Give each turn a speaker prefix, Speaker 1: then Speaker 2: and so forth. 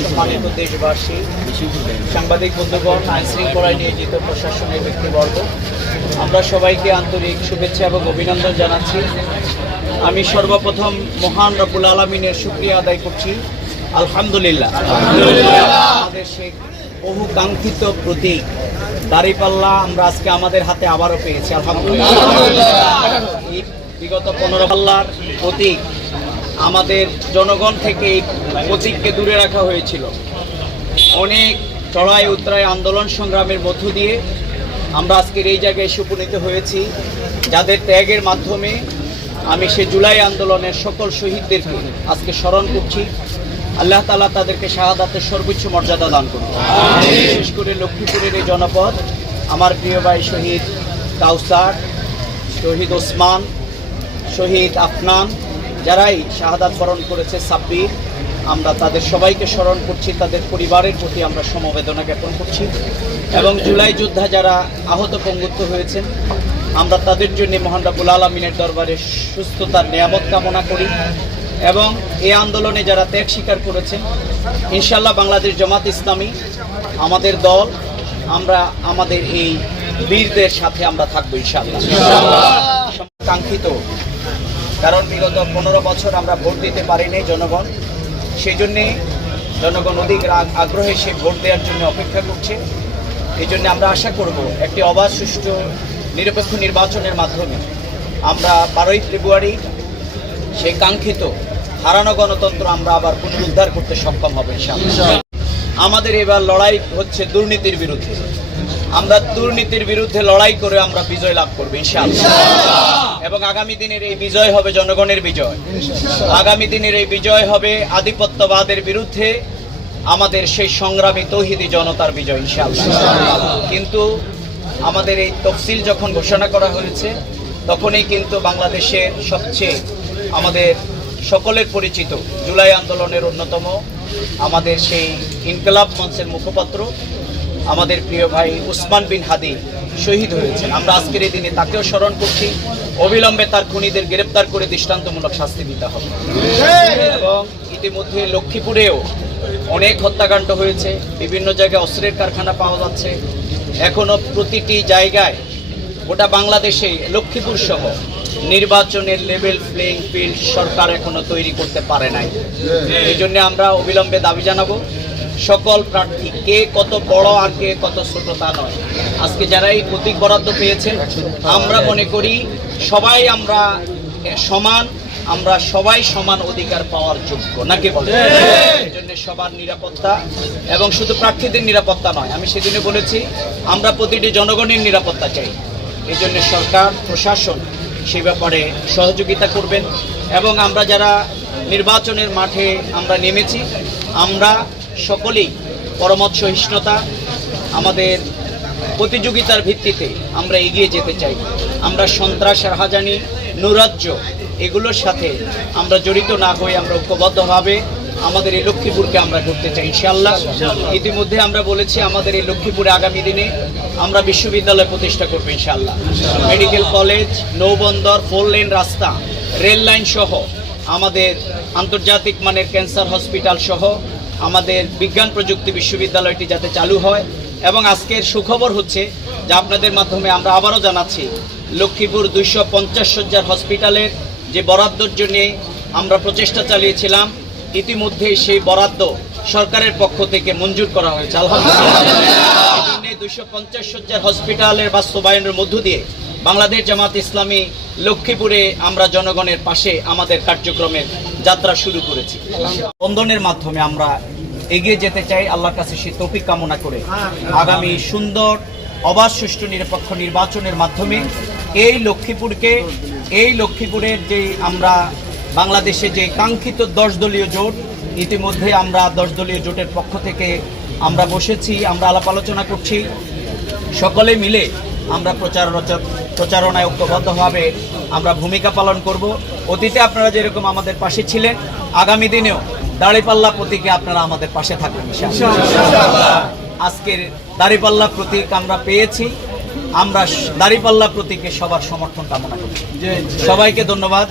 Speaker 1: সম্মানিত দেশবাসী, সাংবাদিক বন্ধুগণ, আইন শৃঙ্খলায় নিয়োজিত প্রশাসনের ব্যক্তিবর্গ, আমরা সবাইকে আন্তরিক শুভেচ্ছা এবং অভিনন্দন জানাচ্ছি। আমি সর্বপ্রথম মহান রব্বুল আলমিনের শুক্রিয়া আদায় করছি। আলহামদুলিল্লাহ। আমাদের বহু কাঙ্ক্ষিত প্রতীক, দাঁড়িপাল্লা, আমরা আজকে আমাদের হাতে আবারও পেয়েছি। আলহামদুলিল্লাহ। বিগত পনেরো পাল্লার প্রতীক আমাদের জনগণ থেকে এই প্রতীককে দূরে রাখা হয়েছিল। অনেক চড়াই উত্তরায় আন্দোলন সংগ্রামের মধ্য দিয়ে আমরা আজকের এই জায়গায় এসে উপনীত হয়েছি। যাদের ত্যাগের মাধ্যমে আমি সে জুলাই আন্দোলনের সকল শহীদদেরকে আজকে স্মরণ করছি। আল্লাহ তালা তাদেরকে শাহাদাতের সর্বোচ্চ মর্যাদা দান করুন। বিশেষ করে লক্ষ্মীপুরের এই জনপদ, আমার প্রিয় ভাই শহীদ কাউসার, শহীদ ওসমান, শহীদ আফনান যারাই শাহাদাত বরণ করেছে, সাব্বির, আমরা তাদের সবাইকে স্মরণ করছি, তাদের পরিবারের প্রতি আমরা সমবেদনা জ্ঞাপন করছি। এবং জুলাই যোদ্ধা যারা আহত পঙ্গুত্ব হয়েছেন, আমরা তাদের জন্য মহান রাবুল আলমিনের দরবারে সুস্থতার নিয়ামত কামনা করি। এবং এই আন্দোলনে যারা ত্যাগ স্বীকার করেছেন ইনশাল্লাহ বাংলাদেশ জামাত ইসলামী, আমাদের দল, আমরা, আমাদের এই বীরদের সাথে আমরা থাকব ইনশাল্লাহ কারণ বিগত পনেরো বছর আমরা ভোট দিতে পারিনি জনগণ। সেই জন্যে জনগণ অধিক আগ- আগ্রহে সে ভোট দেওয়ার জন্য অপেক্ষা করছে। এই জন্য আমরা আশা করব একটি অবাধ, সুষ্ঠু, নিরপেক্ষ নির্বাচনের মাধ্যমে আমরা বারোই ফেব্রুয়ারি সেই কাঙ্ক্ষিত হারানো গণতন্ত্র আমরা আবার পুনরুদ্ধার করতে সক্ষম হবে আমাদের এবার লড়াই হচ্ছে দুর্নীতির বিরুদ্ধে। আমরা দুর্নীতির বিরুদ্ধে লড়াই করে আমরা বিজয় লাভ করব ইনশাআল্লাহ। এবং আগামী দিনের এই বিজয় হবে জনগণের বিজয়। আগামী দিনের এই বিজয় হবে আধিপত্যবাদের বিরুদ্ধে আমাদের সেই সংগ্রামী তৌহিদি জনতার বিজয়, ইনশাআল্লাহ। কিন্তু আমাদের এই তফসিল যখন ঘোষণা করা হয়েছে, তখনই কিন্তু বাংলাদেশের সবচেয়ে আমাদের সকলের পরিচিত জুলাই আন্দোলনের অন্যতম আমাদের সেই ইনকলাব মঞ্চের মুখপাত্র, আমাদের প্রিয় ভাই উসমান বিন হাদি শহীদ হয়েছেন। আমরা আজকের এই দিনে তাকেও স্মরণ করছি। অবিলম্বে তার খুনিদের গ্রেপ্তার করে দৃষ্টান্তমূলক শাস্তি দিতে হবে। এবং ইতিমধ্যে লক্ষ্মীপুরেও অনেক হত্যাকাণ্ড হয়েছে, বিভিন্ন জায়গায় অস্ত্রের কারখানা পাওয়া যাচ্ছে। এখনও প্রতিটি জায়গায় গোটা বাংলাদেশে লক্ষ্মীপুর সহ নির্বাচনের লেভেল প্লেইং ফিল্ড সরকার এখনও তৈরি করতে পারে নাই। এই জন্য আমরা অবিলম্বে দাবি জানাব। সকল প্রার্থী কে কত বড় আর কে কত ছোট তা নয়। আজকে যারা এই প্রতীক বরাদ্দ পেয়েছেন আমরা মনে করি সবাই আমরা সমান আমরা সবাই সমান অধিকার পাওয়ার যোগ্য। নাকি বলে এই জন্য সবার নিরাপত্তা এবং শুধু প্রার্থীদের নিরাপত্তা নয় আমি সেদিনে বলেছি আমরা প্রতিটি জনগণের নিরাপত্তা চাই। এই জন্য সরকার প্রশাসন সেই ব্যাপারে সহযোগিতা করবেন এবং আমরা যারা নির্বাচনের মাঠে আমরা নেমেছি আমরা সকলেই পরমত সহিষ্ণুতা, আমাদের প্রতিযোগিতার ভিত্তিতে আমরা এগিয়ে যেতে চাই। আমরা সন্ত্রাস রাহাজানি নৈরাজ্য এগুলোর সাথে আমরা জড়িত না হয়ে আমরা ঐক্যবদ্ধভাবে আমাদের এই লক্ষ্মীপুরকে আমরা করতে চাই ইনশাআল্লাহ। ইতিমধ্যে আমরা বলেছি আমাদের এই লক্ষ্মীপুরে আগামী দিনে আমরা বিশ্ববিদ্যালয় প্রতিষ্ঠা করব ইনশাআল্লাহ। মেডিকেল কলেজ, নৌবন্দর, ফোর লেন রাস্তা, রেল লাইন সহ আমাদের আন্তর্জাতিক মানের ক্যান্সার হসপিটাল সহ আমাদের বিজ্ঞান প্রযুক্তি বিশ্ববিদ্যালয়টি যাতে চালু হয় এবং আজকের সুখবর হচ্ছে যে আপনাদের মাধ্যমে আমরা আবারও জানাচ্ছি, লক্ষ্মীপুর দুইশো পঞ্চাশ সজ্জার হসপিটালের যে বরাদ্দর জন্য আমরা প্রচেষ্টা চালিয়েছিলাম ইতিমধ্যে সেই বরাদ্দ সরকারের পক্ষ থেকে মঞ্জুর করা হয়েছে। আলহামদুলিল্লাহ। দুইশো পঞ্চাশ সজ্জার হসপিটালের বাস্তবায়নের মধ্য দিয়ে বাংলাদেশ জামাত ইসলামী লক্ষ্মীপুরে আমরা জনগণের পাশে আমাদের কার্যক্রমের যাত্রা শুরু করেছি। বন্ধনের মাধ্যমে আমরা এগিয়ে যেতে চাই, আল্লাহর কাছে সে তৌফিক কামনা করে। আগামী সুন্দর, অবাধ, সুষ্ঠু, নিরপেক্ষ নির্বাচনের মাধ্যমে এই লক্ষ্মীপুরকে, এই লক্ষ্মীপুরের যে আমরা বাংলাদেশে যে কাঙ্ক্ষিত দশ দলীয় জোট, ইতিমধ্যে আমরা দশ দলীয় জোটের পক্ষ থেকে আমরা বসেছি, আমরা আলাপ আলোচনা করছি। সকলে মিলে আমরা প্রচার রচ- প্রচারণায় ঐক্যবদ্ধভাবে আমরা ভূমিকা পালন করব। অতীতে আপনারা যেরকম আমাদের পাশে ছিলেন, আগামী দিনেও দাড়িপাল্লা প্রতীকে আপনারা আমাদের পাশে থাকবেন। আজকের দাড়িপাল্লা প্রতীক আমরা পেয়েছি। আমরা দাঁড়িপাল্লা প্রতীকে সবার সমর্থন কামনা করছি সবাইকে ধন্যবাদ।